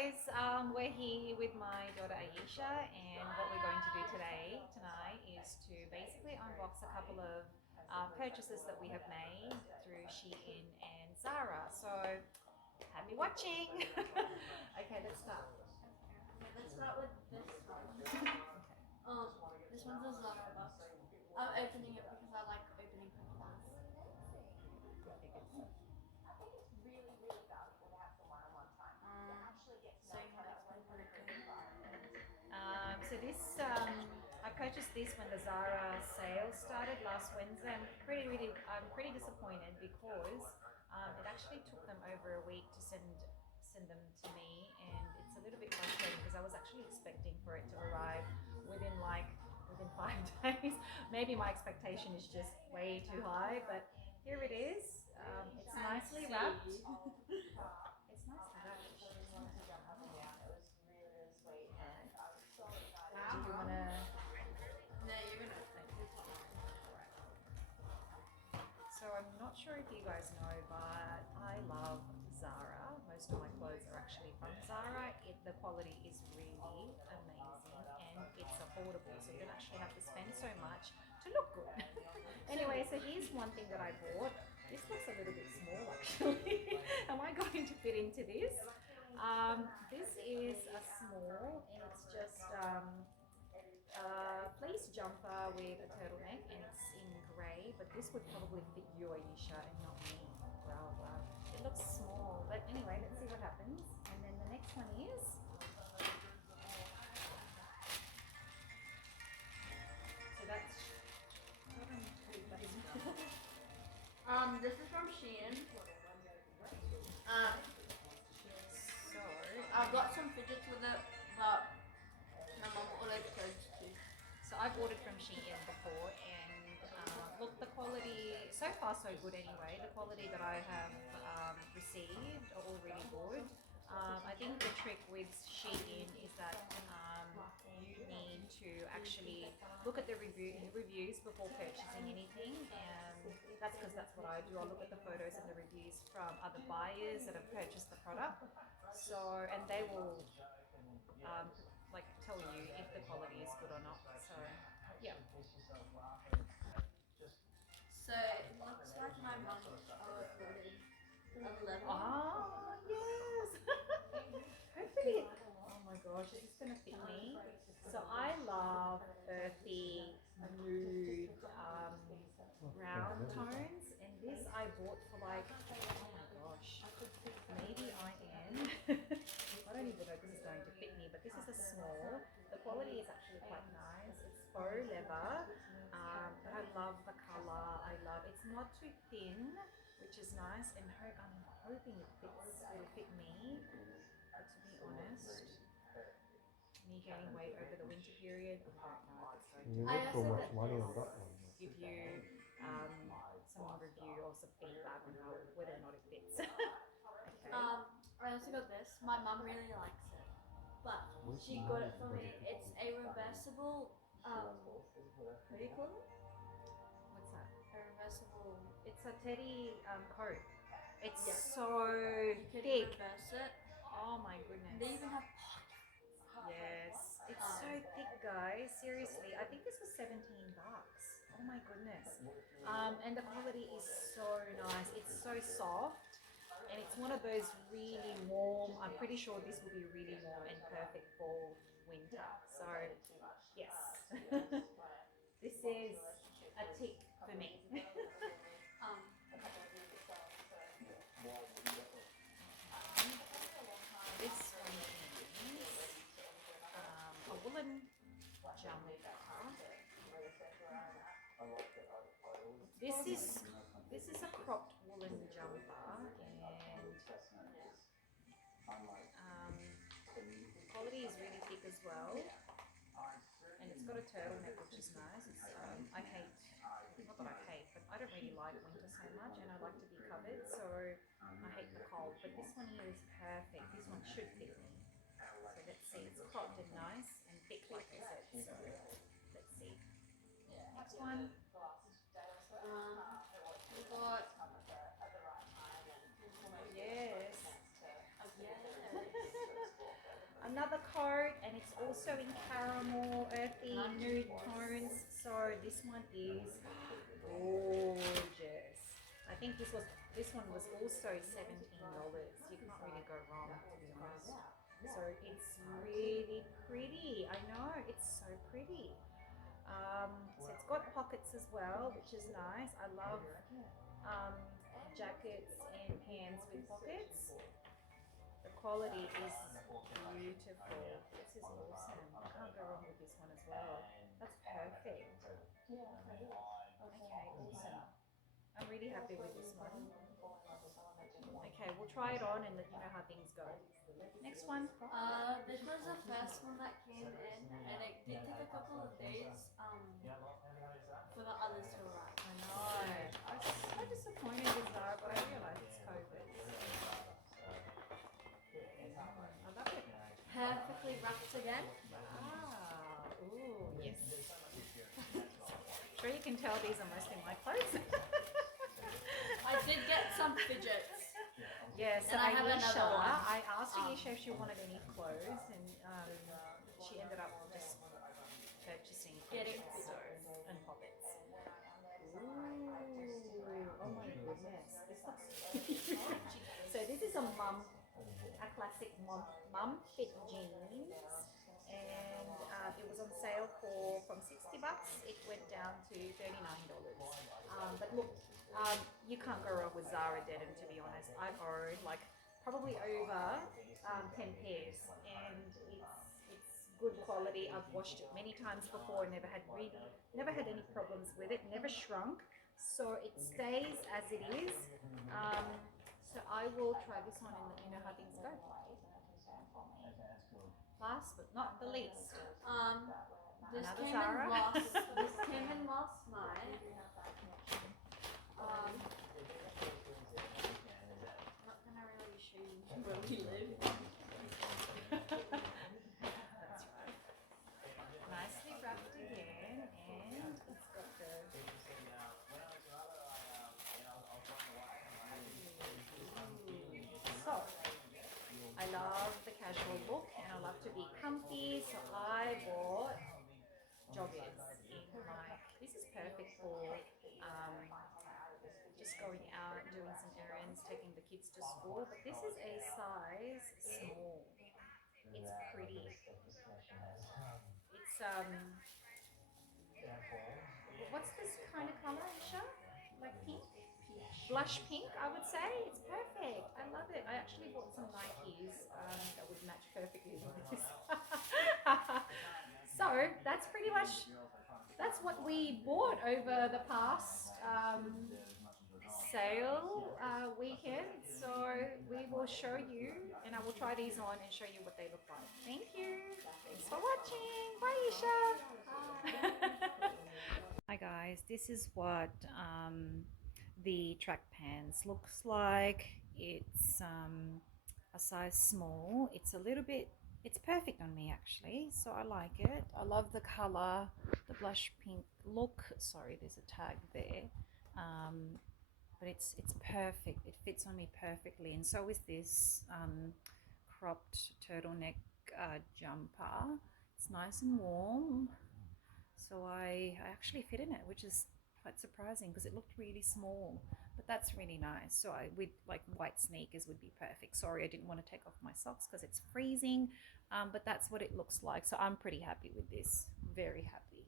guys, we're here with my daughter Aisha, and what we're going to do tonight is to basically unbox a couple of purchases that we have made through Shein and Zara. So, happy watching! Okay, let's start. Okay, let's start with this one. This one's a Zara box. I'm opening it because I like opening packages. Really, really valuable to have some one-on-one time to actually get to So know you each want to other explain when what you're it in the environment. So this, I purchased this when the Zara sale started last Wednesday. I'm pretty disappointed because it actually took them over a week to send them to me, and it's a little bit frustrating because I was actually expecting for it to arrive within within 5 days. Maybe my expectation is just way too high, but here it is. It's nicely wrapped. It's nicely wrapped. So we wanted to jump up and down. It was really, really sweet, and I was so excited. Do you wanna? No, you're gonna explain this one. So I'm not sure if you guys know, but I love Zara. Most of my clothes are actually from Zara. The quality is really amazing and it's affordable, so you don't actually have to spend so much to look good. Anyway, so here's one thing that I bought. This looks a little bit small actually. Am I going to fit into this? This is a small, and it's just fleece jumper with a turtleneck, and it's in grey, but this would probably fit you, Aisha, and not me. Wow. It looks small, but anyway, let's see what happens. And then the next one is so that's This is from Shein. so I've got some fidgets with it, but my mum ordered clothes too. So I've ordered from Shein before, and look, the quality so far so good. Anyway, the quality that I have received are all really good. I think the trick with Shein is that you need to actually look at the reviews before purchasing anything, and that's what I do. I look at the photos and the reviews from other buyers that have purchased the product. So, and they will tell you if the quality is good or not. So yeah. So it looks like my mum ordered a leather. Ah, yes. Hopefully. Oh my gosh, is this gonna fit me? So I love earthy, nude, brown tones, and this I bought for like, oh my gosh, maybe I am. I don't even know if this is going to fit me, but this is a small. The quality is actually quite nice. It's faux leather, but I love the color. I love it's not too thin, which is nice, and I'm hoping it'll fit me. But to be honest, me gaining weight over the winter period, I don't know if it's going You to got so much money on that one. give you some review or some feedback on whether or not it fits. Okay. I also got this. My mum really likes it, but she got it for me. It's a reversible. What do you call it? What's that? A reversible. It's a teddy coat. It's Yeah. so You can thick. reverse it. Oh my goodness. They even have pockets. Yes, it's so thick, guys. Seriously, I think this was $17. Oh my goodness. And the quality is so nice. It's so soft, and it's one of those really warm. I'm pretty sure this will be really warm and perfect for winter. So, yes, this is a tick for me. This one is a woolen jumper. This is a cropped woolen jumper, and the quality is really thick as well. And it's got a turtleneck, which is nice. I hate, not that I hate, but I don't really like winter so much, and I like to be covered, so I hate the cold. But this one here is perfect. This one should fit me. So let's see. It's cropped and nice and thick, like I said. So let's see. Next one. We got Yes. another coat, and it's also in caramel, earthy, nude tones. So this one is gorgeous. I think this one was also $17. You can't really go wrong, to be honest. So it's really pretty. I know, it's so pretty. So it's got pockets as well, which is nice. I love jackets and pants with pockets. The quality is beautiful. This is awesome. I can't go wrong with this one as well. That's perfect. Okay, awesome. I'm really happy with this one. Okay, we'll try it on and let you know how things go. Next one. This was the first one that came in, and it did take a couple of days for the others to arrive. I know. I was so disappointed with Zara, but I realised it's COVID. I love it. Perfectly wrapped again. Wow. Ooh, yes. Sure you can tell these are mostly my clothes. I did get some fidgets. Yes, And I have another one. I asked Ayesha if she wanted any clothes, and she ended up just purchasing Getting fidgets and poppets. Ooh, oh my goodness, this looks huge. So this is a classic mum fit jeans, and it was on sale from $60. It went down to $39. But look, you can't go wrong with Zara denim, to be honest. I borrowed like probably over 10 pairs, and it's good quality. I've washed it many times before, never had any problems with it, never shrunk. So it stays as it is. So I will try this one and let you know how things go. Last but not the least, This another came Zara. in last. This came in last night. Not gonna really show you where we live. That's right. Nicely wrapped again, and it's got the. So, I love the casual look, and I love to be comfy. So I bought joggers in like, this is perfect for just going out, doing some errands, taking the kids to school. But this is a size small. It's pretty. It's what's this kind of color, Isha? Like pink? Blush pink, I would say. It's perfect. I love it. I actually bought some Nikes that would match perfectly with this. So that's pretty much, that's what we bought over the past sale weekend. So we will show you, and I will try these on and show you what they look like. Thank you. Thanks for watching. Bye, Isha. Hi guys, this is what the track pants looks like. It's a size small. It's a little bit, it's perfect on me actually, so I like it. I love the color, the blush pink look. Sorry, there's a tag there, but it's perfect. It fits on me perfectly, and so is this cropped turtleneck jumper. It's nice and warm, so I actually fit in it, which is quite surprising because it looked really small, but that's really nice. So with like white sneakers would be perfect. Sorry, I didn't want to take off my socks because it's freezing, but that's what it looks like. So I'm pretty happy with this, very happy.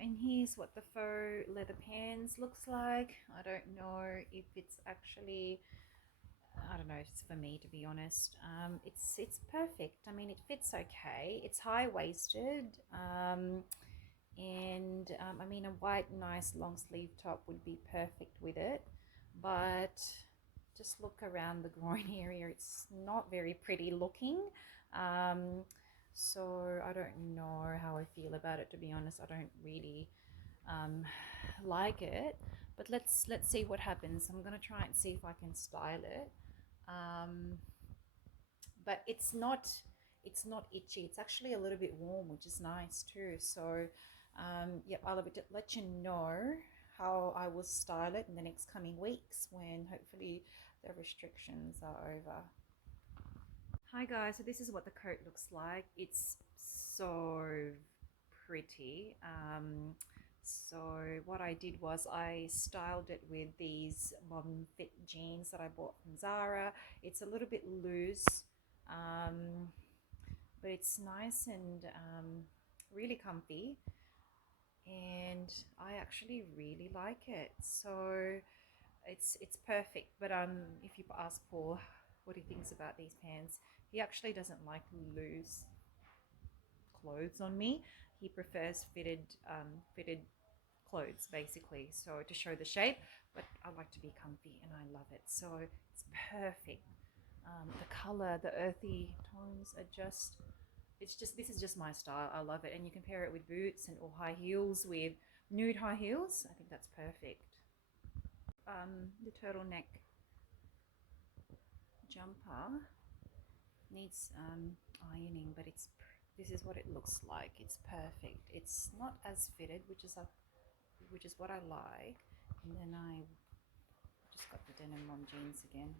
And here's what the faux leather pants looks like. I don't know if it's actually, I don't know if it's for me, to be honest. It's perfect. I mean, it fits okay. It's high-waisted, and I mean, a white nice long sleeve top would be perfect with it, but just look around the groin area. It's not very pretty looking. So I don't know how I feel about it, to be honest. I don't really like it, but let's see what happens. I'm gonna try and see if I can style it. But it's not itchy. It's actually a little bit warm, which is nice too. So yeah, I'll let you know how I will style it in the next coming weeks when hopefully the restrictions are over. Hi Hi guys, so this is what the coat looks like. It's so pretty. So what I did was I styled it with these modern fit jeans that I bought from Zara. It's a little bit loose, but it's nice and really comfy, and I actually really like it. So it's perfect. But if you ask Paul what he thinks about these pants, he actually doesn't like loose clothes on me. He prefers fitted clothes basically, so to show the shape, but I like to be comfy and I love it. So it's perfect. The color, the earthy tones are just, it's just, this is just my style. I love it. And you can pair it with boots and or high heels, with nude high heels. I think that's perfect. The turtleneck jumper needs ironing, but this is what it looks like. It's perfect. It's not as fitted, which is what I like. And then I just got the denim mom jeans again.